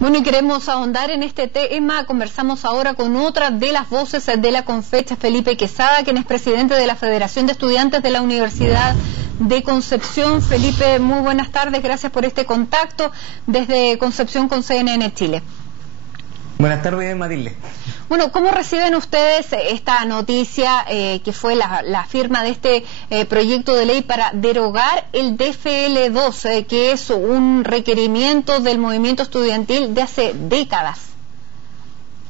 Bueno, y queremos ahondar en este tema. Conversamos ahora con otra de las voces de la Confech, Felipe Quesada, quien es presidente de la Federación de Estudiantes de la Universidad de Concepción. Felipe, muy buenas tardes, gracias por este contacto desde Concepción con CNN Chile. Buenas tardes, Matilde. Bueno, ¿cómo reciben ustedes esta noticia que fue la firma de este proyecto de ley para derogar el DFL2, que es un requerimiento del movimiento estudiantil de hace décadas?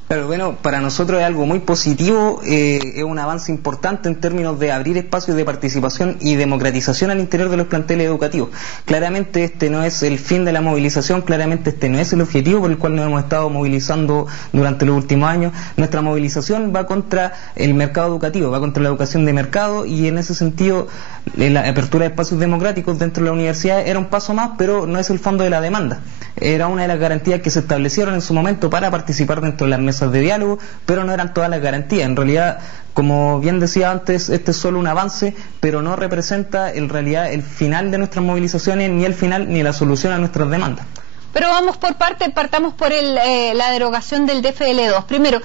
Claro, bueno, para nosotros es algo muy positivo, es un avance importante en términos de abrir espacios de participación y democratización al interior de los planteles educativos. Claramente este no es el fin de la movilización, claramente este no es el objetivo por el cual nos hemos estado movilizando durante los últimos años. Nuestra movilización va contra el mercado educativo, va contra la educación de mercado, y en ese sentido la apertura de espacios democráticos dentro de la universidad era un paso más, pero no es el fondo de la demanda. Era una de las garantías que se establecieron en su momento para participar dentro de las mesas de diálogo, pero no eran todas las garantías. En realidad, como bien decía antes, este es solo un avance, pero no representa en realidad el final de nuestras movilizaciones, ni el final ni la solución a nuestras demandas. Pero vamos por parte, partamos por la derogación del DFL2. Primero,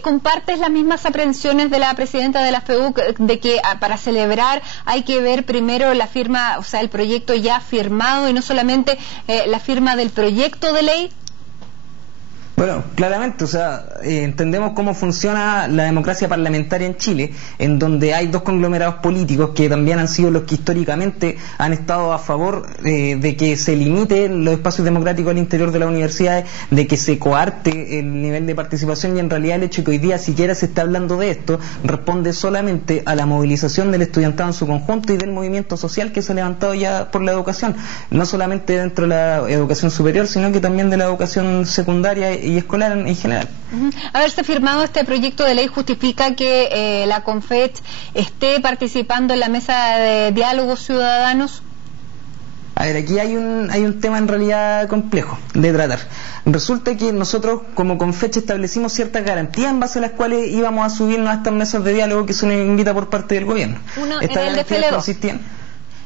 ¿compartes las mismas aprehensiones de la presidenta de la FEUC de que para celebrar hay que ver primero la firma, o sea, el proyecto ya firmado y no solamente la firma del proyecto de ley? Bueno, claramente, o sea, entendemos cómo funciona la democracia parlamentaria en Chile, en donde hay dos conglomerados políticos que también han sido los que históricamente han estado a favor de que se limiten los espacios democráticos al interior de las universidades, de que se coarte el nivel de participación, y en realidad el hecho de que hoy día siquiera se está hablando de esto responde solamente a la movilización del estudiantado en su conjunto y del movimiento social que se ha levantado ya por la educación, no solamente dentro de la educación superior, sino que también de la educación secundaria y escolar en general. Haberse firmado este proyecto de ley justifica que la Confech esté participando en la mesa de diálogos ciudadanos. A ver, aquí hay un tema en realidad complejo de tratar. Resulta que nosotros como Confech establecimos ciertas garantías en base a las cuales íbamos a subirnos a estas mesas de diálogo que se nos invita por parte del gobierno. Uno en el DFL2.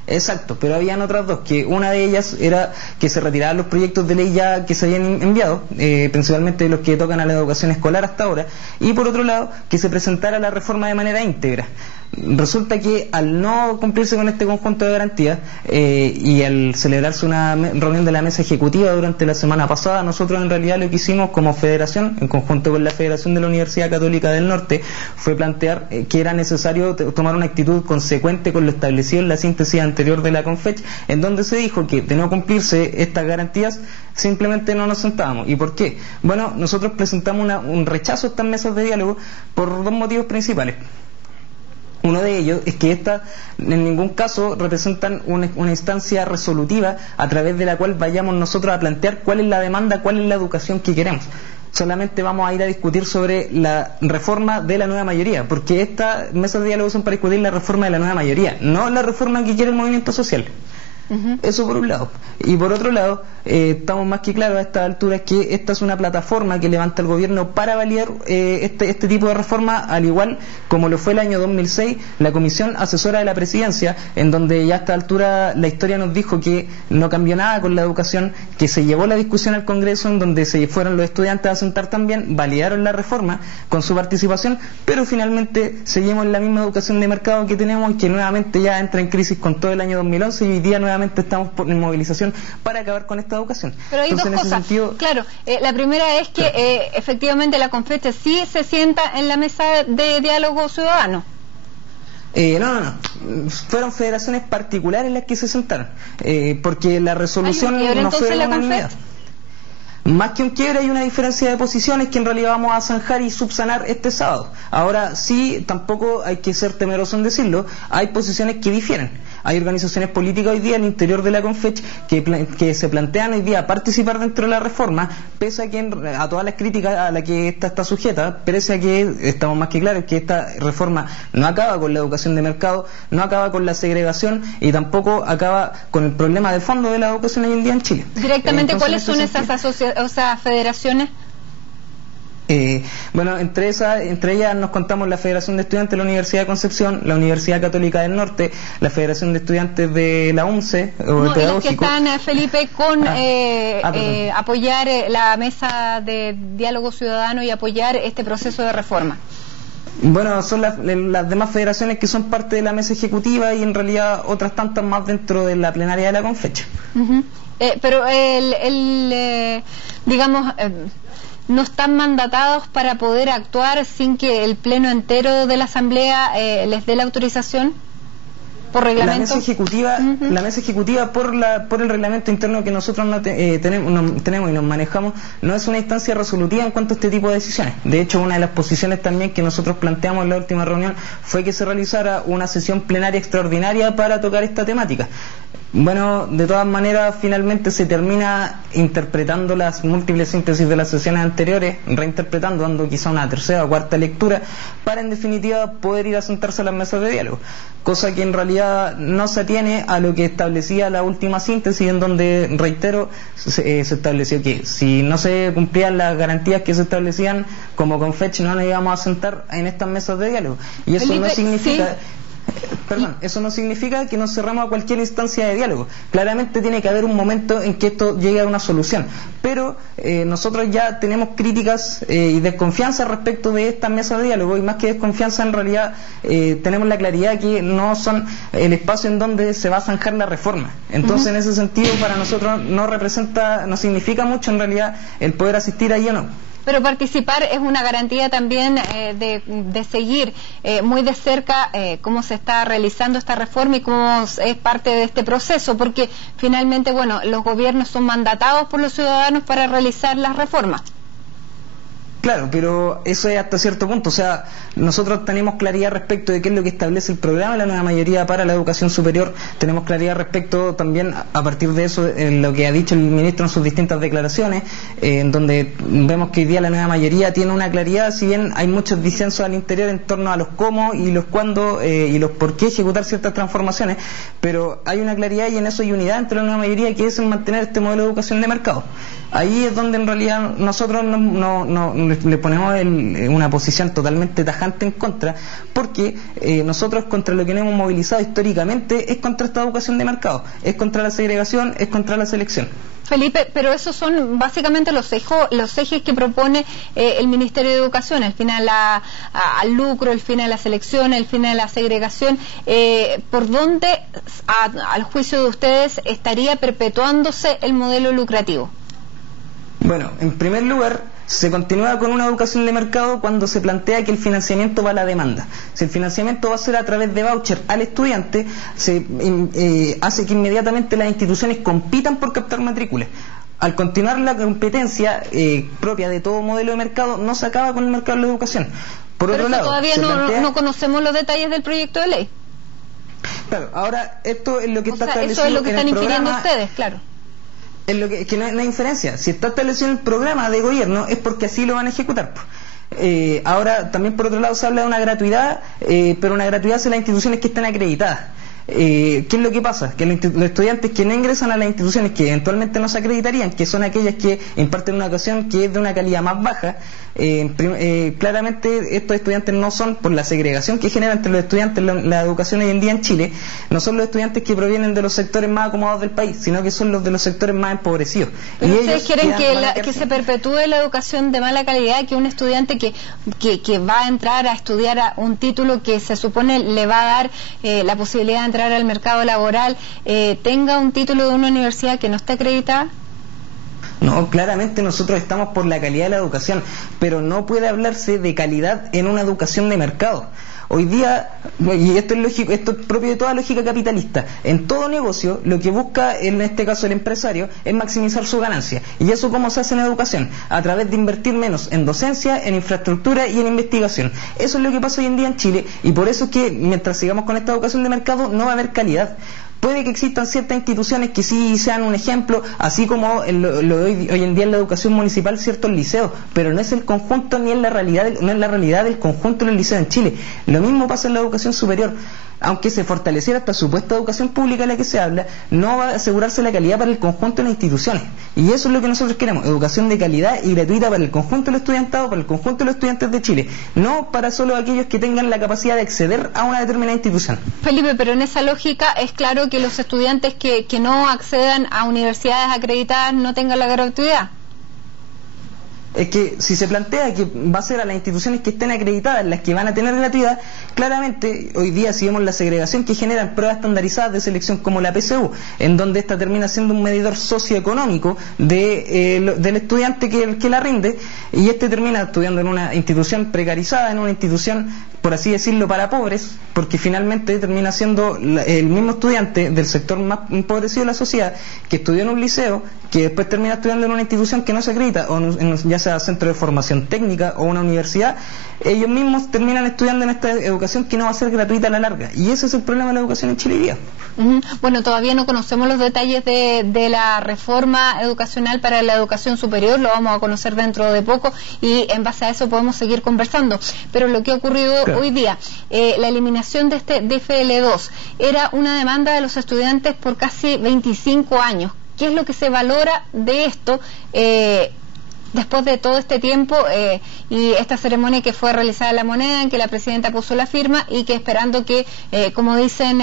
Exacto, pero habían otras dos, que una de ellas era que se retiraran los proyectos de ley ya que se habían enviado, principalmente los que tocan a la educación escolar hasta ahora, y por otro lado, que se presentara la reforma de manera íntegra. Resulta que al no cumplirse con este conjunto de garantías y al celebrarse una reunión de la mesa ejecutiva durante la semana pasada, nosotros en realidad lo que hicimos como federación, en conjunto con la Federación de la Universidad Católica del Norte, fue plantear que era necesario tomar una actitud consecuente con lo establecido en la síntesis anterior de la Confech, en donde se dijo que de no cumplirse estas garantías simplemente no nos sentábamos. ¿Y por qué? Bueno, nosotros presentamos un rechazo a estas mesas de diálogo por dos motivos principales. Uno de ellos es que estas en ningún caso representan una instancia resolutiva a través de la cual vayamos nosotros a plantear cuál es la demanda, cuál es la educación que queremos. Solamente vamos a ir a discutir sobre la reforma de la nueva mayoría, porque estas mesas de diálogo son para discutir la reforma de la nueva mayoría, no la reforma que quiere el movimiento social. Eso por un lado. Y por otro lado, estamos más que claros a esta altura que esta es una plataforma que levanta el gobierno para validar este tipo de reforma, al igual como lo fue el año 2006 la Comisión Asesora de la Presidencia, en donde ya a esta altura la historia nos dijo que no cambió nada con la educación, que se llevó la discusión al Congreso, en donde se fueron los estudiantes a sentar también, validaron la reforma con su participación, pero finalmente seguimos en la misma educación de mercado que tenemos, y que nuevamente ya entra en crisis con todo el año 2011, y hoy día nuevamente estamos en movilización para acabar con esta educación. Pero hay dos cosas. Claro, la primera es que efectivamente la Confech sí se sienta en la mesa de diálogo ciudadano. No. Fueron federaciones particulares las que se sentaron, porque la resolución no fue una unanimidad. Más que un quiebre, hay una diferencia de posiciones que en realidad vamos a zanjar y subsanar este sábado. Ahora sí, tampoco hay que ser temeroso en decirlo, hay posiciones que difieren. Hay organizaciones políticas hoy día al interior de la Confech que se plantean hoy día participar dentro de la reforma, pese a que a todas las críticas a las que esta está sujeta, pese a que estamos más que claros que esta reforma no acaba con la educación de mercado, no acaba con la segregación y tampoco acaba con el problema de fondo de la educación hoy en día en Chile. Directamente, ¿cuáles son esas federaciones? Bueno, entre ellas nos contamos la Federación de Estudiantes de la Universidad de Concepción, la Universidad Católica del Norte, la Federación de Estudiantes de la UNCE, y las que están, Felipe, con apoyar la mesa de diálogo ciudadano y apoyar este proceso de reforma. Bueno, son las demás federaciones que son parte de la mesa ejecutiva y en realidad otras tantas más dentro de la plenaria de la Confecha. Pero digamos, no están mandatados para poder actuar sin que el pleno entero de la Asamblea les dé la autorización por reglamento. La mesa ejecutiva por el reglamento interno que nosotros tenemos y nos manejamos, no es una instancia resolutiva en cuanto a este tipo de decisiones. De hecho, una de las posiciones también que nosotros planteamos en la última reunión fue que se realizara una sesión plenaria extraordinaria para tocar esta temática. Bueno, de todas maneras, finalmente se termina interpretando las múltiples síntesis de las sesiones anteriores, reinterpretando, dando quizá una tercera o cuarta lectura, para en definitiva poder ir a sentarse a las mesas de diálogo, cosa que en realidad no se atiene a lo que establecía la última síntesis, en donde, reitero, se estableció que si no se cumplían las garantías que se establecían, como Confech no nos íbamos a sentar en estas mesas de diálogo, y eso no significa... ¿Sí? Eso no significa que nos cerramos a cualquier instancia de diálogo. Claramente tiene que haber un momento en que esto llegue a una solución, pero nosotros ya tenemos críticas y desconfianza respecto de estas mesas de diálogo, y más que desconfianza, en realidad tenemos la claridad que no son el espacio en donde se va a zanjar la reforma. Entonces, en ese sentido, para nosotros no significa mucho en realidad el poder asistir ahí o no. Pero participar es una garantía también de seguir muy de cerca cómo se está realizando esta reforma y cómo es parte de este proceso, porque finalmente, bueno, los gobiernos son mandatados por los ciudadanos para realizar las reformas. Claro, pero eso es hasta cierto punto. O sea, nosotros tenemos claridad respecto de qué es lo que establece el programa de la nueva mayoría para la educación superior. Tenemos claridad respecto también, a partir de eso, en lo que ha dicho el ministro en sus distintas declaraciones, en donde vemos que hoy día la nueva mayoría tiene una claridad, si bien hay muchos disensos al interior en torno a los cómo y los cuándo y los por qué ejecutar ciertas transformaciones, pero hay una claridad y en eso hay unidad entre la nueva mayoría, que es en mantener este modelo de educación de mercado. Ahí es donde en realidad nosotros le ponemos una posición totalmente tajante en contra, porque nosotros contra lo que nos hemos movilizado históricamente es contra esta educación de mercado, es contra la segregación, es contra la selección. Felipe, pero esos son básicamente los ejes que propone el Ministerio de Educación, el fin al lucro, el fin a la selección, el fin a la segregación. ¿Por dónde, al juicio de ustedes, estaría perpetuándose el modelo lucrativo? Bueno, en primer lugar, se continúa con una educación de mercado cuando se plantea que el financiamiento va a la demanda. Si el financiamiento va a ser a través de voucher al estudiante, se hace que inmediatamente las instituciones compitan por captar matrículas. Al continuar la competencia propia de todo modelo de mercado, no se acaba con el mercado de la educación. Por otro lado, todavía no conocemos los detalles del proyecto de ley. Claro, ahora esto es lo que está establecido. Eso es lo que están infiriendo ustedes, claro. Es lo que no hay diferencia. Si está establecido en el programa de gobierno es porque así lo van a ejecutar. Ahora, también por otro lado se habla de una gratuidad, pero una gratuidad hacia las instituciones que están acreditadas. ¿Qué es lo que pasa? Que los estudiantes que no ingresan a las instituciones que eventualmente no se acreditarían, que son aquellas que imparten una educación que es de una calidad más baja, claramente estos estudiantes no son, por la segregación que genera entre los estudiantes la educación hoy en día en Chile, no son los estudiantes que provienen de los sectores más acomodados del país, sino que son los de los sectores más empobrecidos. Pero ustedes quieren que se perpetúe la educación de mala calidad, que un estudiante que va a entrar a estudiar un título que se supone le va a dar la posibilidad de entrar al mercado laboral, tenga un título de una universidad que no está acreditada? No, claramente nosotros estamos por la calidad de la educación, pero no puede hablarse de calidad en una educación de mercado. Hoy día, y esto es lógico, esto es propio de toda lógica capitalista, en todo negocio lo que busca, en este caso el empresario, es maximizar su ganancia. ¿Y eso cómo se hace en educación? A través de invertir menos en docencia, en infraestructura y en investigación. Eso es lo que pasa hoy en día en Chile, y por eso es que mientras sigamos con esta educación de mercado no va a haber calidad. Puede que existan ciertas instituciones que sí sean un ejemplo, así como hoy en día en la educación municipal ciertos liceos, pero no es el conjunto ni es la realidad, no es la realidad del conjunto de los liceos en Chile. Lo mismo pasa en la educación superior. aunque se fortaleciera esta supuesta educación pública de la que se habla, no va a asegurarse la calidad para el conjunto de las instituciones. Y eso es lo que nosotros queremos, educación de calidad y gratuita para el conjunto del estudiantado, para el conjunto de los estudiantes de Chile, no para solo aquellos que tengan la capacidad de acceder a una determinada institución. Felipe, pero en esa lógica es claro que los estudiantes que no accedan a universidades acreditadas no tengan la gratuidad. Es que si se plantea que va a ser a las instituciones que estén acreditadas las que van a tener gratuidad, claramente hoy día si vemos la segregación que generan pruebas estandarizadas de selección como la PSU, en donde esta termina siendo un medidor socioeconómico del estudiante que la rinde, y este termina estudiando en una institución precarizada, en una institución, por así decirlo, para pobres, porque finalmente termina siendo el mismo estudiante del sector más empobrecido de la sociedad, que estudió en un liceo, que después termina estudiando en una institución que no se acredita, o ya sea centro de formación técnica o una universidad, ellos mismos terminan estudiando en esta educación que no va a ser gratuita a la larga, y ese es el problema de la educación en Chile hoy día. Bueno, todavía no conocemos los detalles de la reforma educacional para la educación superior, lo vamos a conocer dentro de poco y en base a eso podemos seguir conversando, pero lo que ha ocurrido hoy día, la eliminación de este DFL2 era una demanda de los estudiantes por casi 25 años. ¿Qué es lo que se valora de esto después de todo este tiempo y esta ceremonia que fue realizada en La Moneda, en que la presidenta puso la firma y que esperando que, como dicen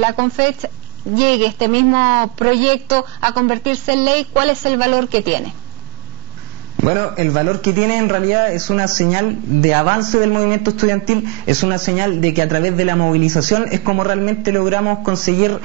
la CONFECH, llegue este mismo proyecto a convertirse en ley? ¿Cuál es el valor que tiene? Bueno, el valor que tiene en realidad es una señal de avance del movimiento estudiantil, es una señal de que a través de la movilización es como realmente logramos conseguir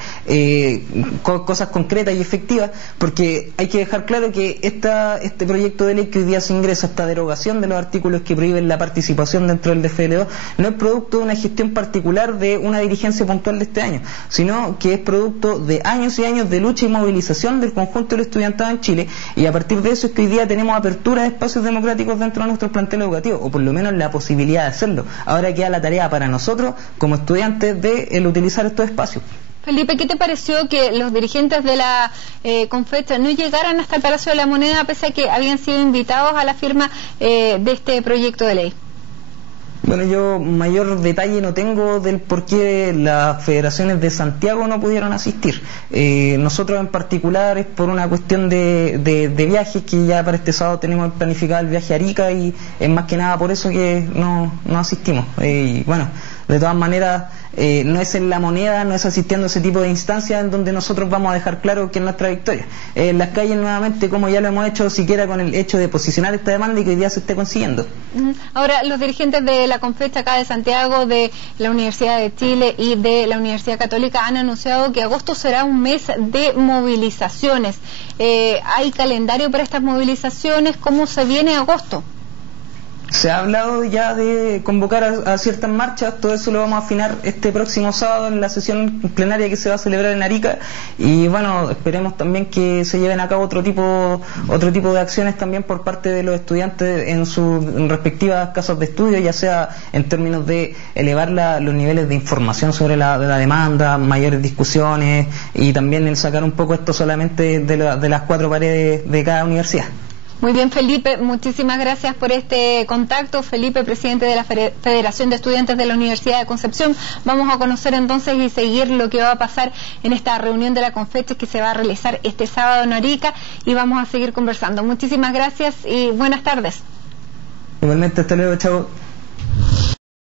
cosas concretas y efectivas, porque hay que dejar claro que este proyecto de ley que hoy día se ingresa, esta derogación de los artículos que prohíben la participación dentro del DFL2, no es producto de una gestión particular de una dirigencia puntual de este año, sino que es producto de años y años de lucha y movilización del conjunto del estudiantado en Chile, y a partir de eso es que hoy día tenemos apertura de espacios democráticos dentro de nuestros planteles educativos, o por lo menos la posibilidad de hacerlo. Ahora queda la tarea para nosotros como estudiantes de el utilizar estos espacios. Felipe, ¿qué te pareció que los dirigentes de la CONFECH no llegaran hasta el Palacio de la Moneda pese a que habían sido invitados a la firma de este proyecto de ley? Bueno, yo mayor detalle no tengo del por qué las federaciones de Santiago no pudieron asistir. Nosotros en particular es por una cuestión de viajes, que ya para este sábado tenemos planificado el viaje a Arica, y es más que nada por eso que no asistimos. Y bueno, de todas maneras, no es en La Moneda, no es asistiendo a ese tipo de instancias en donde nosotros vamos a dejar claro que es nuestra victoria. En las calles nuevamente, como ya lo hemos hecho, siquiera con el hecho de posicionar esta demanda y que hoy día se esté consiguiendo. Ahora, los dirigentes de la CONFECH acá de Santiago, de la Universidad de Chile y de la Universidad Católica han anunciado que agosto será un mes de movilizaciones. ¿Hay calendario para estas movilizaciones? ¿Cómo se viene agosto? Se ha hablado ya de convocar a ciertas marchas, todo eso lo vamos a afinar este próximo sábado en la sesión plenaria que se va a celebrar en Arica, y bueno, esperemos también que se lleven a cabo otro tipo de acciones también por parte de los estudiantes en sus respectivas casas de estudio, ya sea en términos de elevar los niveles de información sobre la demanda, mayores discusiones, y también el sacar un poco esto solamente de las cuatro paredes de cada universidad. Muy bien, Felipe, muchísimas gracias por este contacto. Felipe, presidente de la Federación de Estudiantes de la Universidad de Concepción. Vamos a conocer entonces y seguir lo que va a pasar en esta reunión de la CONFECH que se va a realizar este sábado en Arica, y vamos a seguir conversando. Muchísimas gracias y buenas tardes. Igualmente, hasta luego, chao.